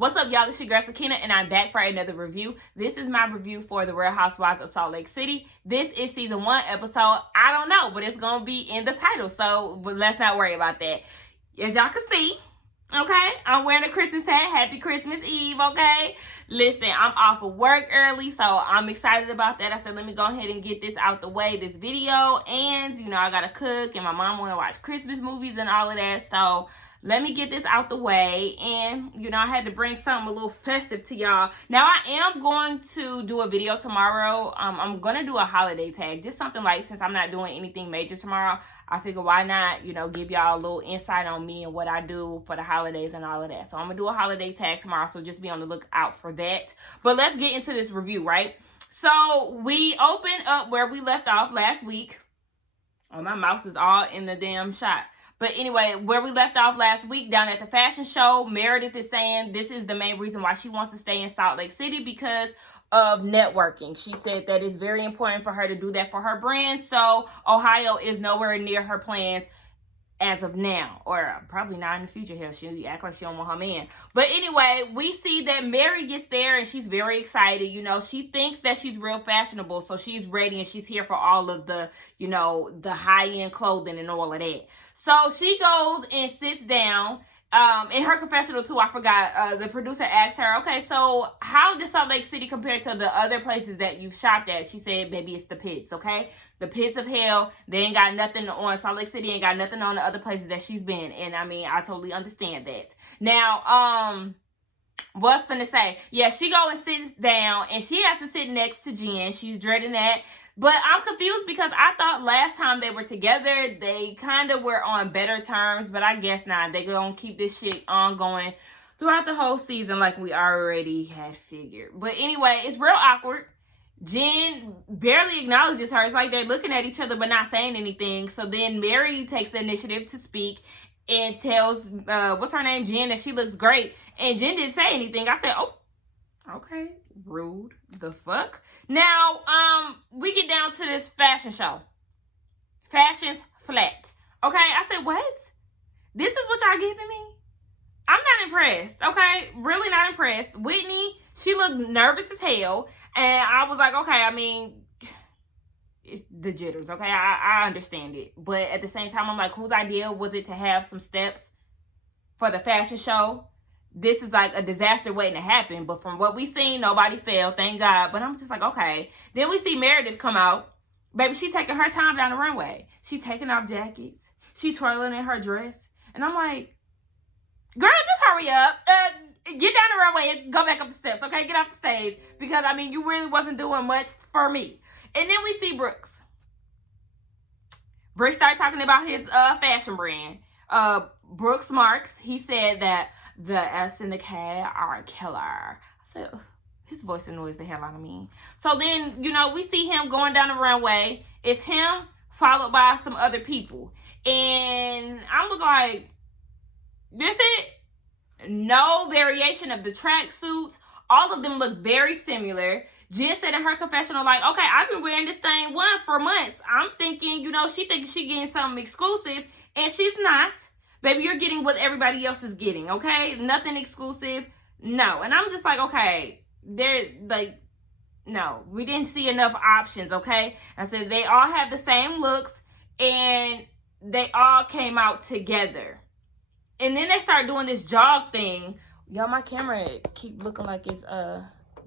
What's up, y'all? It's your girl Sakina, and I'm back for another review. This is my review for the Real Housewives of Salt Lake City. This is season 1 episode. I don't know, but it's gonna be in the title, so let's not worry about that. As y'all can see, okay, I'm wearing a Christmas hat. Happy Christmas Eve, okay? Listen, I'm off of work early, so I'm excited about that. I said, let me go ahead and get this out the way, this video, and you know, I gotta cook, and my mom wanna watch Christmas movies and all of that, so let me get this out the way. And you know, I had to bring something a little festive to y'all. Now I am going to do a video tomorrow. I'm gonna do a holiday tag, just something like, since I'm not doing anything major tomorrow, I figure why not, you know, give y'all a little insight on me and what I do for the holidays and all of that. So I'm gonna do a holiday tag tomorrow, so just be on the lookout for that. But let's get into this review, right? So we open up where we left off last week. Oh, my mouse is all in the damn shot. But anyway, where we left off last week, down at the fashion show, Meredith is saying this is the main reason why she wants to stay in Salt Lake City, because of networking. She said that it's very important for her to do that for her brand. So Ohio is nowhere near her plans as of now, or probably not in the future. Hell, she act like she don't want her man. But anyway, we see that Mary gets there and she's very excited. You know, she thinks that she's real fashionable, so she's ready and she's here for all of the, you know, the high-end clothing and all of that. So she goes and sits down. In her confessional too, I forgot, the producer asked her, okay, so how does Salt Lake City compare to the other places that you've shopped at? She said, baby, it's the pits, okay? The pits of hell. They ain't got nothing on, Salt Lake City ain't got nothing on the other places that she's been. And I mean, I totally understand that. Now, what's finna say? Yeah, she go and sits down and she has to sit next to Jen. She's dreading that. But I'm confused because I thought last time they were together, they kind of were on better terms, but I guess not. They're going to keep this shit ongoing throughout the whole season like we already had figured. But anyway, it's real awkward. Jen barely acknowledges her. It's like they're looking at each other but not saying anything. So then Mary takes the initiative to speak and tells, what's her name, Jen, that she looks great. And Jen didn't say anything. I said, oh, okay, rude. The fuck? Now, we get down to this fashion show. Fashion's flat. Okay, I said, what? This is what y'all giving me? I'm not impressed, okay? Really not impressed. Whitney, she looked nervous as hell. And I was like, okay, I mean, it's the jitters, okay? I understand it. But at the same time, I'm like, whose idea was it to have some steps for the fashion show? This is like a disaster waiting to happen. But from what we seen, nobody fell, thank God. But I'm just like, okay. Then we see Meredith come out. Baby, she taking her time down the runway. She taking off jackets. She twirling in her dress. And I'm like, girl, just hurry up. Get down the runway and go back up the steps, okay? Get off the stage. Because, I mean, you really wasn't doing much for me. And then we see Brooks. Brooks started talking about his fashion brand. Brooks Marks, he said that the S and the K are a killer. I said, ugh, his voice annoys the hell out of me. So then, you know, we see him going down the runway. It's him followed by some other people. And I'm like, this it? No variation of the tracksuits. All of them look very similar. Jen said in her confessional, like, okay, I've been wearing this thing for months. I'm thinking, you know, she thinks she getting something exclusive, and she's not. Baby, you're getting what everybody else is getting, okay? Nothing exclusive. No. And I'm just like, okay, they're like, no, we didn't see enough options, okay? I said they all have the same looks and they all came out together. And then they start doing this jog thing. Y'all, my camera keep looking like it's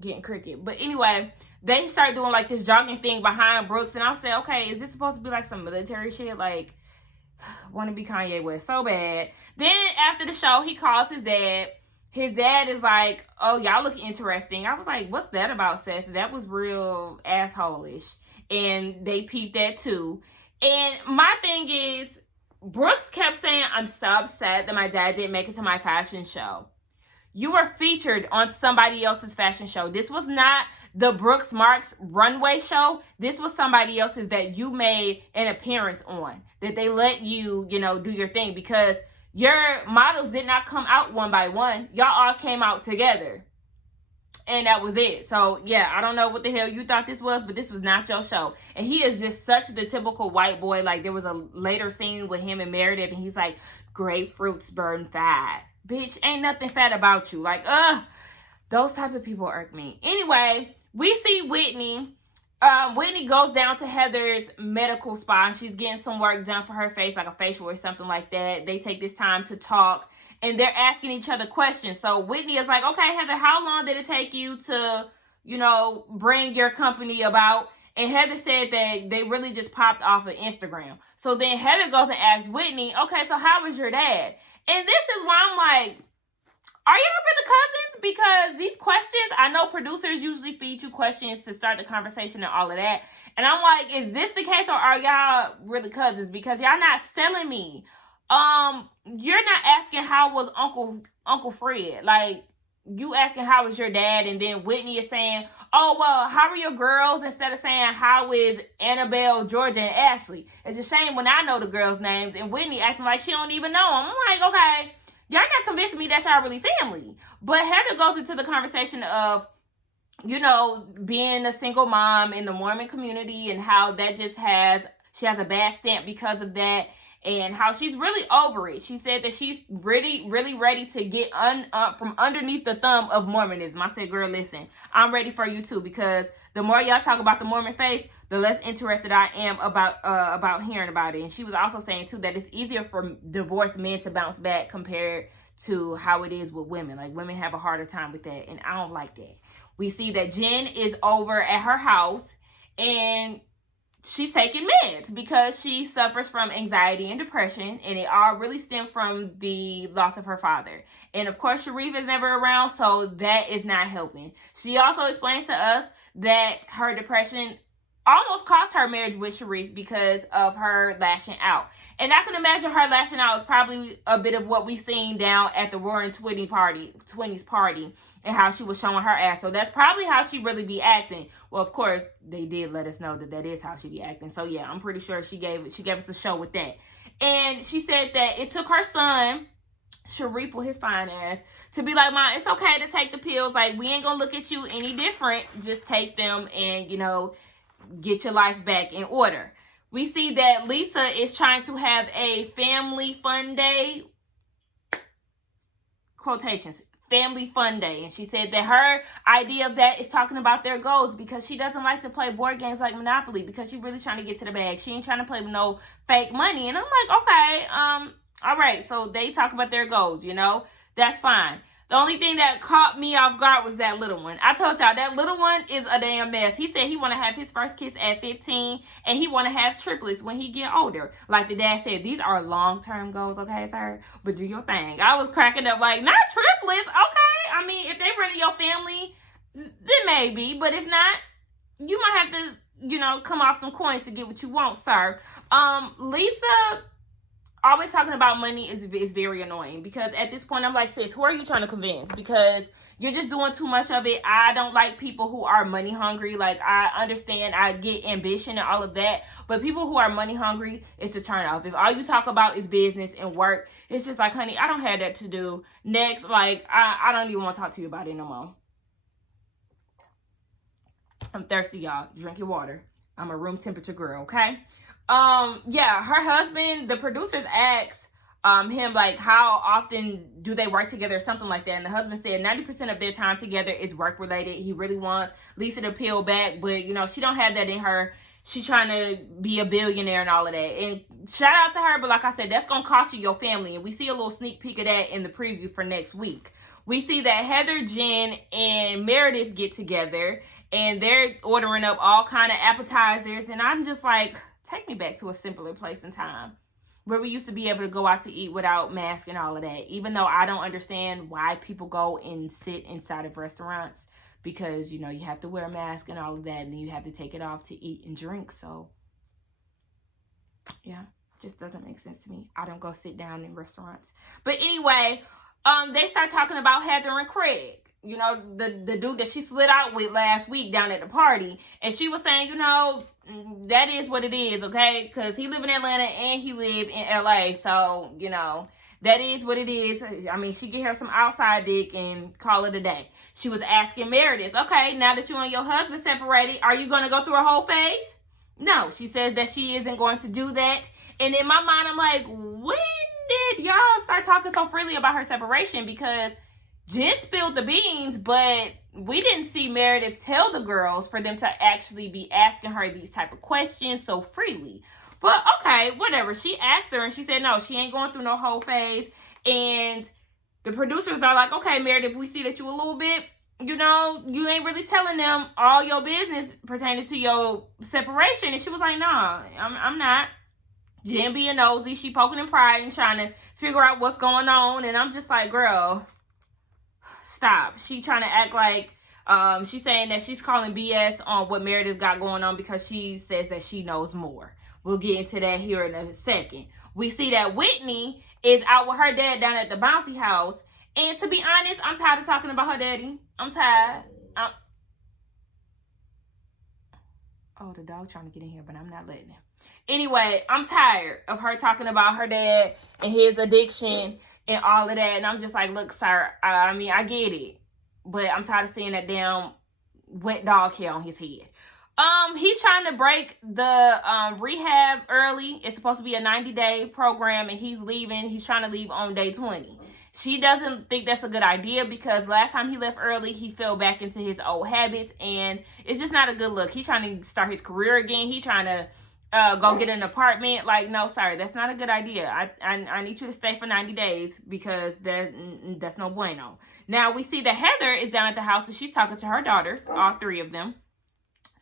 getting crooked. But anyway, they start doing like this jogging thing behind Brooks. And I said, okay, is this supposed to be like some military shit? Like, want to be Kanye West so bad. Then after the show, he calls his dad. His dad is like, oh, y'all look interesting. I was like, what's that about, Seth? That was real asshole-ish. And they peeped that too. And my thing is, Brooks kept saying, I'm so upset that my dad didn't make it to my fashion show. You were featured on somebody else's fashion show. This was not the Brooks Marks runway show. This was somebody else's that you made an appearance on. That they let you, you know, do your thing. Because your models did not come out one by one. Y'all all came out together. And that was it. So, yeah, I don't know what the hell you thought this was, but this was not your show. And he is just such the typical white boy. Like, there was a later scene with him and Meredith, and he's like, grapefruits burn fat. bitch, ain't nothing fat about you. Like, those type of people irk me. Anyway, we see Whitney. Whitney goes down to Heather's medical spa, and she's getting some work done for her face, like a facial or something like that. They take this time to talk, and they're asking each other questions. So Whitney is like, okay, Heather, how long did it take you to, bring your company about? And Heather said that they really just popped off of Instagram. So then Heather goes and asks Whitney, okay, so how was your dad? And this is why I'm like, are y'all really cousins? Because these questions, I know producers usually feed you questions to start the conversation and all of that. And I'm like, is this the case, or are y'all really cousins? Because y'all not selling me. You're not asking how was Uncle Fred. Like, you asking how was your dad, and then Whitney is saying, oh, well, how are your girls? Instead of saying, how is Annabelle, Georgia, and Ashley? It's a shame when I know the girls' names, and Whitney acting like she don't even know them. I'm like, okay, y'all not convincing me that y'all really family. But Heather goes into the conversation of, being a single mom in the Mormon community, and how that she has a bad stamp because of that, and how she's really over it. She said that she's really, really ready to get from underneath the thumb of Mormonism. I said, girl, listen, I'm ready for you too, because the more y'all talk about the Mormon faith, the less interested I am about hearing about it. And she was also saying too that it's easier for divorced men to bounce back compared to how it is with women. Like, women have a harder time with that, and I don't like that. We see that Jen is over at her house, and she's taking meds because she suffers from anxiety and depression, and it all really stems from the loss of her father. And of course, Sharif is never around, so that is not helping. She also explains to us that her depression almost cost her marriage with Sharif because of her lashing out. And I can imagine her lashing out is probably a bit of what we seen down at the Roaring 20s party, and how she was showing her ass. So that's probably how she really be acting. Well, of course, they did let us know that is how she be acting. So yeah, I'm pretty sure she gave us a show with that. And she said that it took her son, Sharif with his fine ass, to be like, Mom, it's okay to take the pills. Like, we ain't gonna look at you any different. Just take them and, get your life back in order. We see that Lisa is trying to have a family fun day. Quotations. Family fun day. And she said that her idea of that is talking about their goals, because she doesn't like to play board games like Monopoly, because she's really trying to get to the bag. She ain't trying to play with no fake money. And I'm like, okay, all right. So they talk about their goals, that's fine. The only thing that caught me off guard was that little one. I told y'all, that little one is a damn mess. He said he want to have his first kiss at 15, and he want to have triplets when he get older. Like the dad said, these are long-term goals, okay, sir? But do your thing. I was cracking up like, not triplets, okay? I mean, if they running your family, then maybe. But if not, you might have to, come off some coins to get what you want, sir. Lisa always talking about money is very annoying, because at this point I'm like, sis, who are you trying to convince? Because you're just doing too much of it. I don't like people who are money hungry. Like, I understand, I get ambition and all of that, but people who are money hungry, it's a turn off. If all you talk about is business and work, it's just like, honey, I don't have that to do. Next, like, I don't even want to talk to you about it no more. I'm thirsty, y'all. Drink your water. I'm a room temperature girl, okay? Yeah, her husband, the producers asked him, like, how often do they work together or something like that, and the husband said 90% of their time together is work related. He really wants Lisa to peel back, but she don't have that in her. She's trying to be a billionaire and all of that, and shout out to her, but like I said, that's gonna cost you your family, and we see a little sneak peek of that in the preview for next week. We see that Heather, Jen, and Meredith get together, and they're ordering up all kind of appetizers, and I'm just like, take me back to a simpler place and time where we used to be able to go out to eat without masks and all of that. Even though I don't understand why people go and sit inside of restaurants, because, you have to wear a mask and all of that, and you have to take it off to eat and drink. So, yeah, just doesn't make sense to me. I don't go sit down in restaurants. But anyway, they start talking about Heather and Craig. The dude that she slid out with last week down at the party. And she was saying, that is what it is, okay? Because he live in Atlanta and he live in LA. So, that is what it is. I mean, she get her some outside dick and call it a day. She was asking Meredith, okay, now that you and your husband separated, are you going to go through a whole phase? No, she says that she isn't going to do that. And in my mind, I'm like, when did y'all start talking so freely about her separation? Because Jen spilled the beans, but we didn't see Meredith tell the girls for them to actually be asking her these type of questions so freely. But okay, whatever. She asked her and she said no, she ain't going through no whole phase. And the producers are like, okay, Meredith, we see that you a little bit, you know, you ain't really telling them all your business pertaining to your separation. And she was like, nah, I'm not. Jen being nosy, she poking and prying, trying to figure out what's going on. And I'm just like, girl, stop. She trying to act like she's saying that she's calling BS on what Meredith got going on because she says that she knows more. We'll get into that here in a second. We see that Whitney is out with her dad down at the bouncy house. And to be honest, I'm tired of talking about her daddy. I'm tired. Oh, the dog trying to get in here, but I'm not letting him. Anyway, I'm tired of her talking about her dad and his addiction and all of that. And I'm just like, look, sir, I mean, I get it. But I'm tired of seeing that damn wet dog hair on his head. He's trying to break the rehab early. It's supposed to be a 90-day program, and he's leaving. He's trying to leave on day 20. She doesn't think that's a good idea because last time he left early, he fell back into his old habits, and it's just not a good look. He's trying to start his career again. He's trying to go get an apartment. Like, no, sir, that's not a good idea. I need you to stay for 90 days because that's no bueno. Now, we see that Heather is down at the house, and she's talking to her daughters, all three of them.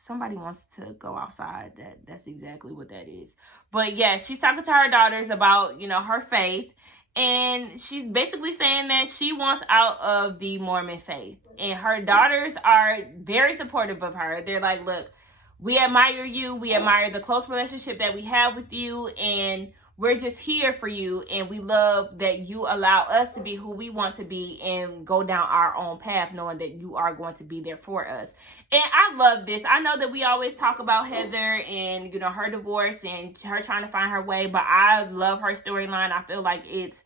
Somebody wants to go outside. That's exactly what that is. But yes, she's talking to her daughters about, you know, her faith. And she's basically saying that she wants out of the Mormon faith. And her daughters are very supportive of her. They're like, look, we admire you. We admire the close relationship that we have with you. And we're just here for you. And we love that you allow us to be who we want to be and go down our own path, knowing that you are going to be there for us. And I love this. I know that we always talk about Heather and, you know, her divorce and her trying to find her way. But I love her storyline. I feel like it's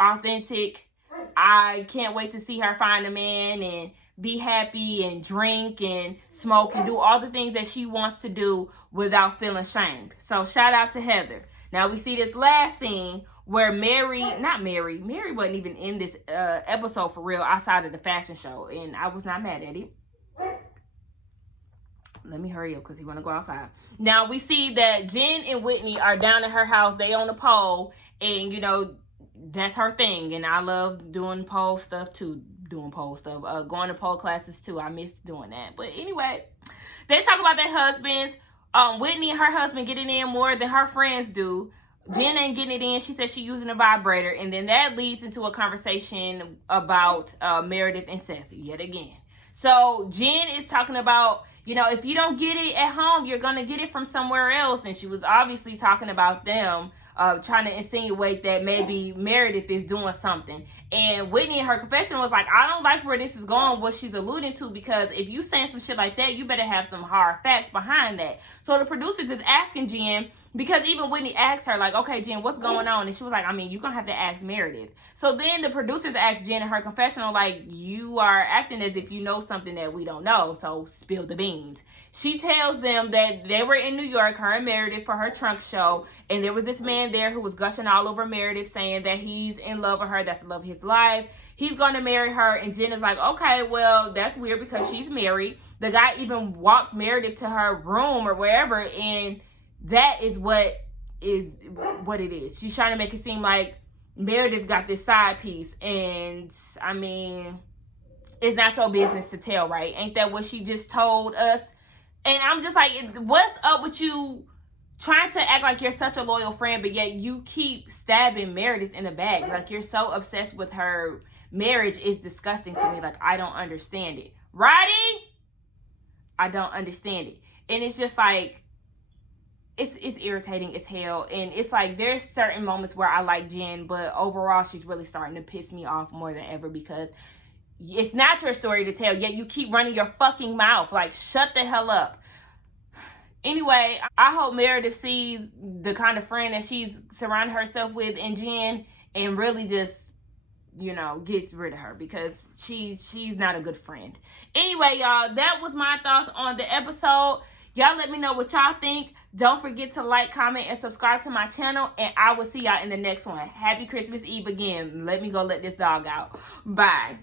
authentic. I can't wait to see her find a man and be happy and drink and smoke and do all the things that she wants to do without feeling shamed. So shout out to Heather. Now we see this last scene where Mary wasn't even in this episode for real outside of the fashion show, and I was not mad at it. Let me hurry up because he want to go outside. Now we see that Jen and Whitney are down at her house. They on the pole, and you know, that's her thing. And I love doing pole stuff too. Going to pole classes too. I miss doing that. But anyway, they talk about their husbands. Whitney and her husband getting in more than her friends do. Jen ain't getting it in. She said she's using a vibrator. And then that leads into a conversation about Meredith and Seth yet again. So Jen is talking about, you know, if you don't get it at home, you're going to get it from somewhere else. And she was obviously talking about them trying to insinuate that maybe Meredith is doing something. And Whitney in her confession was like, I don't like where this is going, what she's alluding to, because if you saying some shit like that, you better have some hard facts behind that. So the producers is asking Jen, because even Whitney asked her, like, okay, Jen, what's going on? And she was like, I mean, you're going to have to ask Meredith. So then the producers asked Jen in her confessional, like, you are acting as if you know something that we don't know, so spill the beans. She tells them that they were in New York, her and Meredith, for her trunk show, and there was this man there who was gushing all over Meredith, saying that he's in love with her, that's the love of his life, he's going to marry her. And Jen is like, okay, well, that's weird because she's married. The guy even walked Meredith to her room or wherever, and that is what it is. She's trying to make it seem like Meredith got this side piece, and I mean, it's not your business to tell, right? Ain't that what she just told us? And I'm just like, what's up with you trying to act like you're such a loyal friend, but yet you keep stabbing Meredith in the back? Like, you're so obsessed with her marriage. Is disgusting to me. Like, I don't understand it. Roddy? I don't understand it. And it's just like, it's irritating as hell. And it's like, there's certain moments where I like Jen, but overall she's really starting to piss me off more than ever, because it's not your story to tell, yet you keep running your fucking mouth. Like, shut the hell up. Anyway, I hope Meredith sees the kind of friend that she's surrounded herself with in Jen and really just, you know, gets rid of her, because she's not a good friend. Anyway, y'all, that was my thoughts on the episode. Y'all let me know what y'all think. Don't forget to like, comment, and subscribe to my channel. And I will see y'all in the next one. Happy Christmas Eve again. Let me go let this dog out. Bye.